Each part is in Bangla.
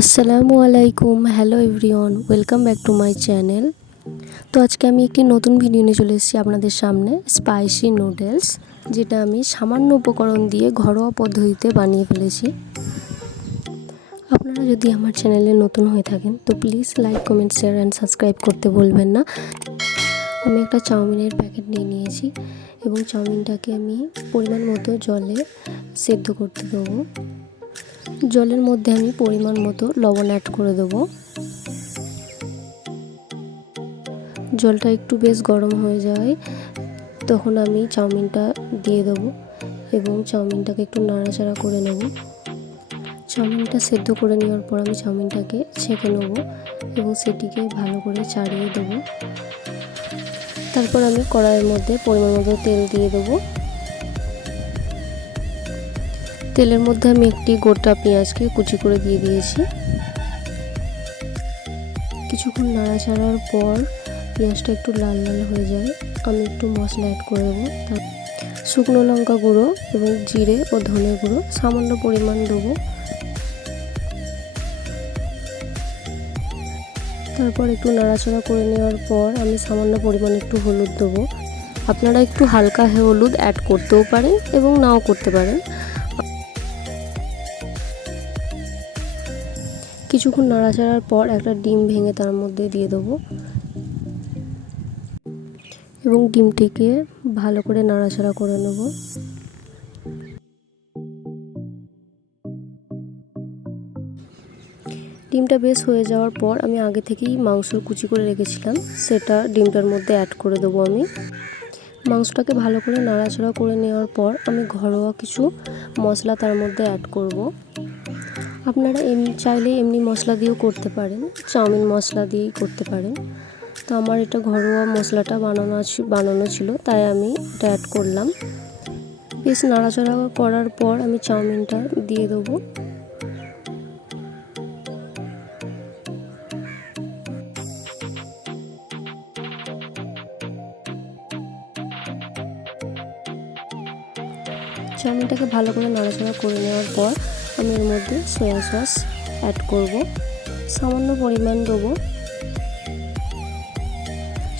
আসসালামু আলাইকুম, hello everyone, welcome back to my channel. তো আজকে আমি একটি নতুন ভিডিও নিয়ে চলে এসেছি আপনাদের সামনে, স্পাইসি নুডলস, যেটা আমি সামান্য উপকরণ দিয়ে ঘরোয়া পদ্ধতিতে বানিয়ে ফেলেছি। আপনারা যদি আমার চ্যানেলে নতুন হয়ে থাকেন তো please like, comment, share and subscribe করতে ভুলবেন না। আমি একটা চাউমিনের প্যাকেট নিয়ে নিয়েছি এবং চাউমিনটাকে আমি পরিমাণ মতো জলে সেদ্ধ করতে দেবো। জলের মধ্যে আমি পরিমাণ মতো লবণ অ্যাড করে দেবো। জলটা একটু বেশ গরম হয়ে যায় তখন আমি চাউমিনটা দিয়ে দেবো এবং চাউমিনটাকে একটু নাড়াচাড়া করে নেব। চাউমিনটা সেদ্ধ করে নেওয়ার পর আমি চাউমিনটাকে ছেঁকে নেব এবং সেটিকে ভালো করে চাড়িয়ে দেবো। তারপর আমি কড়াইয়ের মধ্যে পরিমাণ মতো তেল দিয়ে দেবো। তেলের মধ্যে আমি একটি গোটা পেঁয়াজকে কুচি করে দিয়ে দিয়েছি। কিছুক্ষণ নাড়াচাড়ার পর পেঁয়াজটা একটু লাল লাল হয়ে যায়, আমি একটু মশলা অ্যাড করে দেবো। শুকনো লঙ্কা গুঁড়ো এবং জিরে ও ধনে গুঁড়ো সামান্য পরিমাণ দেবো। তারপর একটু নাড়াচাড়া করে নেওয়ার পর আমি সামান্য পরিমাণ একটু হলুদ দেবো। আপনারা একটু হালকা হলুদ অ্যাড করতেও পারেন এবং নাও করতে পারেন। কিছুক্ষণ নাড়াচাড়ার পর একটা ডিম ভেঙে তার মধ্যে দিয়ে দেবো এবং ডিমটিকে ভালো করে নাড়াচাড়া করে নেব। ডিমটা বেশ হয়ে যাওয়ার পর আমি আগে থেকেই মাংস কুচি করে রেখেছিলাম, সেটা ডিমটার মধ্যে অ্যাড করে দেবো। আমি মাংসটাকে ভালো করে নাড়াচাড়া করে নেওয়ার পর আমি ঘরোয়া কিছু মশলা তার মধ্যে অ্যাড করব। আপনারা চাইলে এমনি মশলা দিয়েও করতে পারেন, চাউমিন মশলা দিয়েই করতে পারেন। তো আমার এটা ঘরোয়া মশলাটা বানানো ছিল, তাই আমি এটা অ্যাড করলাম। বেশ নাড়াচাড়া করার পর আমি চাউমিনটা দিয়ে দেবো। চাউমিনটাকে ভালো করে নাড়াচাড়া করে নেওয়ার পর আমি এর মধ্যে সয়া সস অ্যাড করব। সামান্য পরিমাণ দেবো।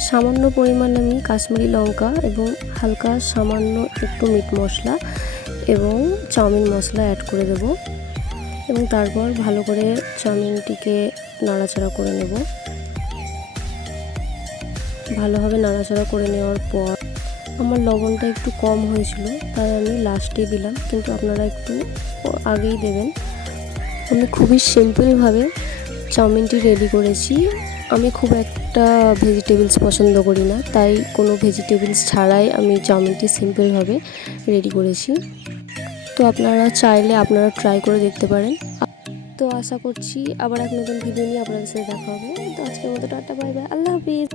সামান্য পরিমাণ আমি কাশ্মীরি লঙ্কা এবং হালকা সামান্য একটু মিট মশলা এবং চাউমিন মশলা অ্যাড করে দেব এবং তারপর ভালো করে চাউমিনটিকে নাড়াচাড়া করে নেব। ভালোভাবে নাড়াচাড়া করে নেওয়ার পর আমার লবণটা একটু কম হয়েছিল, তাই আমি লাস্টে দিলাম, কিন্তু আপনারা একটু আগেই দেবেন। আমি খুবই সিম্পলভাবে চাউমিনটি রেডি করেছি। আমি খুব একটা ভেজিটেবলস পছন্দ করি না, তাই কোনো ভেজিটেবলস ছাড়াই আমি চাউমিনটি সিম্পলভাবে রেডি করেছি। তো আপনারা চাইলে আপনারা ট্রাই করে দেখতে পারেন। তো আশা করছি আবার এক নতুন ভিডিও নিয়ে আপনাদের সাথে দেখা হবে। তো আজকের মতো টাটা, বাই বাই, আল্লাহ হাফিজ।